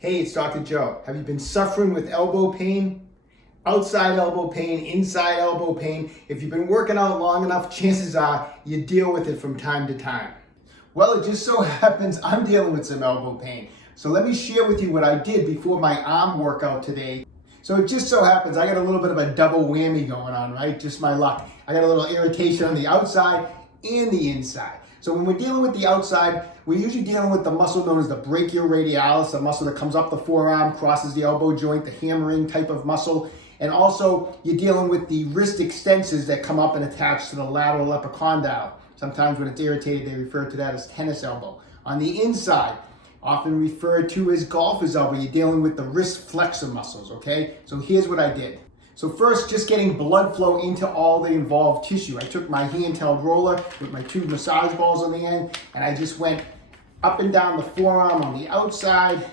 Hey, it's Dr. Joe. Have you been suffering with elbow pain? Outside elbow pain, inside elbow pain. If you've been working out long enough, chances are you deal with it from time to time. Well, it just so happens I'm dealing with some elbow pain. So let me share with you what I did before my arm workout today. So it just so happens I got a little bit of a double whammy going on, right? Just my luck. I got a little irritation on the outside and the inside. So when we're dealing with the outside, we're usually dealing with the muscle known as the brachioradialis, the muscle that comes up the forearm, crosses the elbow joint, the hammering type of muscle. And also you're dealing with the wrist extensors that come up and attach to the lateral epicondyle. Sometimes when it's irritated, they refer to that as tennis elbow. On the inside, often referred to as golfer's elbow, you're dealing with the wrist flexor muscles, okay? So here's what I did. So first, just getting blood flow into all the involved tissue. I took my handheld roller with my two massage balls on the end, and I just went up and down the forearm on the outside,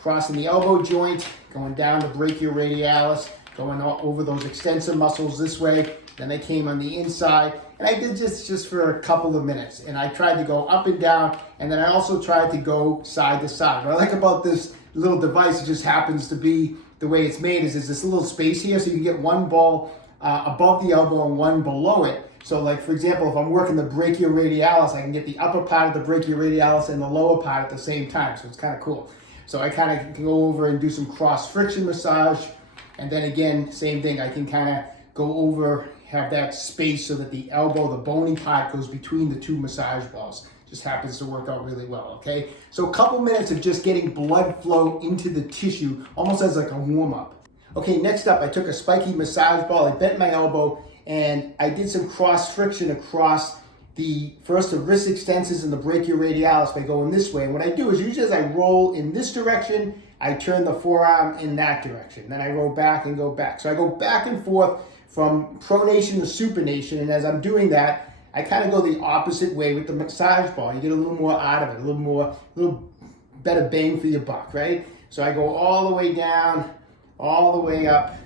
crossing the elbow joint, going down the brachioradialis, going over those extensor muscles this way. Then I came on the inside, and I did just for a couple of minutes. And I tried to go up and down, and then I also tried to go side to side. What I like about this little device, it just happens to be the way it's made is there's this little space here, so you can get one ball above the elbow and one below it. So like, for example, if I'm working the brachioradialis, I can get the upper part of the brachioradialis and the lower part at the same time, so it's kind of cool. So I kind of can go over and do some cross-friction massage, and then again, same thing, I can kind of go over, have that space so that the elbow, the bony part, goes between the two massage balls. Just happens to work out really well, okay? So a couple minutes of just getting blood flow into the tissue, almost as like a warm-up. Okay, next up, I took a spiky massage ball, I bent my elbow, and I did some cross-friction across the wrist extensors and the brachioradialis by going this way. And what I do is usually as I roll in this direction, I turn the forearm in that direction. Then I roll back and go back. So I go back and forth from pronation to supination, and as I'm doing that, I kind of go the opposite way with the massage ball. You get a little more out of it, a little better bang for your buck, right? So I go all the way down, all the way up,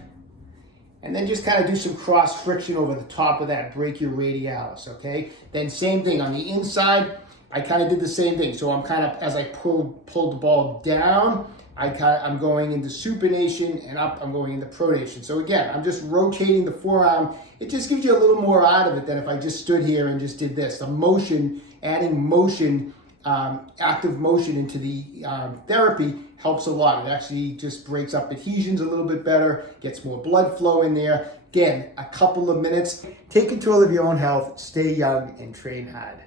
and then just kind of do some cross friction over the top of that brachioradialis, okay? Then same thing on the inside, I kind of did the same thing. So I'm kind of, as I pulled the ball down, I'm going into supination, and up I'm going into pronation. So again, I'm just rotating the forearm. It just gives you a little more out of it than if I just stood here and just did this. The motion, adding motion, active motion into the therapy helps a lot. It actually just breaks up adhesions a little bit better, gets more blood flow in there. Again, a couple of minutes. Take control of your own health, stay young, and train hard.